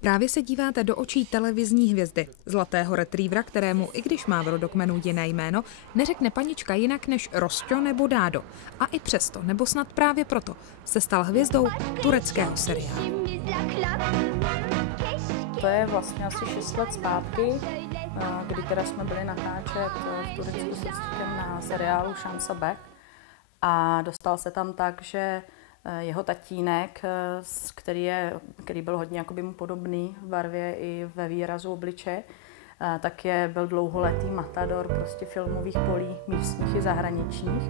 Právě se díváte do očí televizní hvězdy, zlatého retrievera, kterému, i když má v rodokmenu jiné jméno, neřekne panička jinak než Rosťo nebo Dádo. A i přesto, nebo snad právě proto, se stal hvězdou tureckého seriálu. To je vlastně asi 6 let zpátky, kdy teda jsme byli natáčet v Turecku s Rostíkem na seriálu Şansa Bek. A dostal se tam tak, že jeho tatínek, který byl hodně jakoby mu podobný v barvě i ve výrazu obličeje, tak byl dlouholetý matador prostě filmových polí, místních i zahraničních.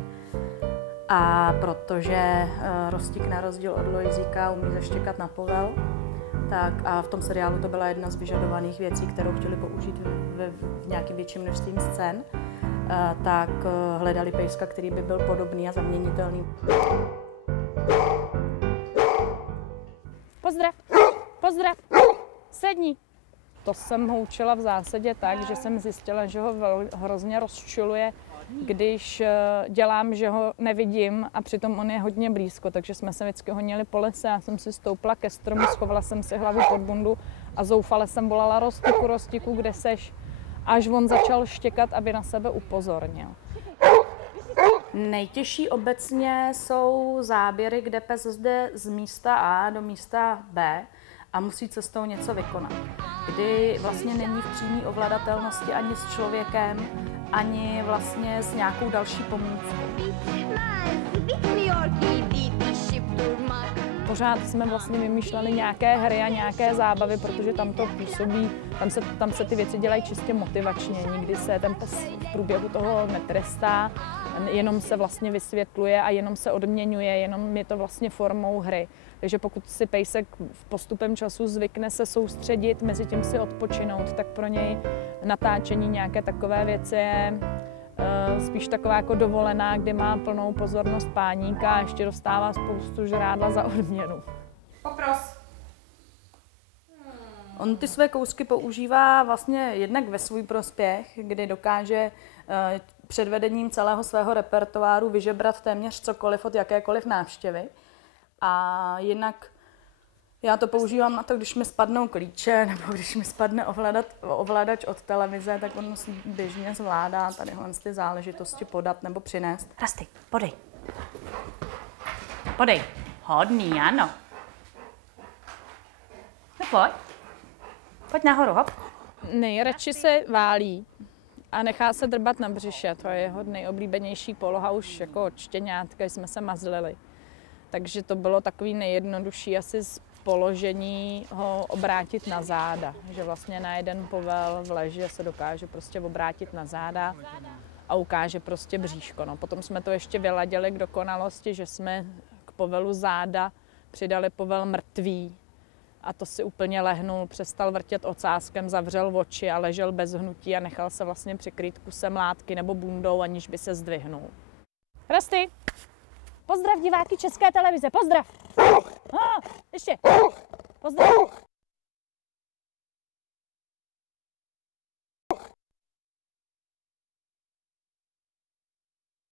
A protože Rostík na rozdíl od Lojzíka umí zaštěkat na povel, tak a v tom seriálu to byla jedna z vyžadovaných věcí, kterou chtěli použít v nějakým větším množství scén, tak hledali pejska, který by byl podobný a zaměnitelný. Pozdrav, pozdrav, sedni. To jsem ho učila v zásadě tak, že jsem zjistila, že ho hrozně rozčiluje, když dělám, že ho nevidím a přitom on je hodně blízko, takže jsme se vždycky honili po lese, já jsem si stoupla ke stromu, schovala jsem si hlavu pod bundu a zoufale jsem volala Rostíku, Rostíku, kde seš? Až on začal štěkat, aby na sebe upozornil. Nejtěžší obecně jsou záběry, kde pes jde z místa A do místa B a musí cestou něco vykonat. Kdy vlastně není v přímé ovladatelnosti ani s člověkem, ani vlastně s nějakou další pomůckou. Pořád jsme vlastně vymýšleli nějaké hry a nějaké zábavy, protože tam to působí, tam se ty věci dělají čistě motivačně. Nikdy se ten pes v průběhu toho netrestá, jenom se vlastně vysvětluje a jenom se odměňuje, jenom je to vlastně formou hry. Takže pokud si pejsek v postupem času zvykne se soustředit, mezi tím si odpočinout, tak pro něj natáčení nějaké takové věci je spíš taková jako dovolená, kdy má plnou pozornost páníka a ještě dostává spoustu žrádla za odměnu. Popros. On ty své kousky používá vlastně jednak ve svůj prospěch, kdy dokáže před vedením celého svého repertoáru vyžebrat téměř cokoliv od jakékoliv návštěvy. A jinak já to používám na to, když mi spadnou klíče nebo když mi spadne ovladač od televize, tak on běžně zvládá tadyhle ty záležitosti podat nebo přinést. Rasty, podej. Podej. Hodný, ano. No pojď. Pojď nahoru, hop. Nejradši se válí a nechá se drbat na břiše. To je jeho nejoblíbenější poloha už jako od štěňátka, jsme se mazlili. Takže to bylo takový nejjednodušší asi z položení ho obrátit na záda. Že vlastně na jeden povel v leži se dokáže prostě obrátit na záda a ukáže prostě bříško. No, potom jsme to ještě vyladili k dokonalosti, že jsme k povelu záda přidali povel mrtvý. A to si úplně lehnul, přestal vrtět ocáskem, zavřel oči a ležel bez hnutí a nechal se vlastně přikrýt kusem látky nebo bundou, aniž by se zdvihnul. Rasty, pozdrav diváky České televize, pozdrav!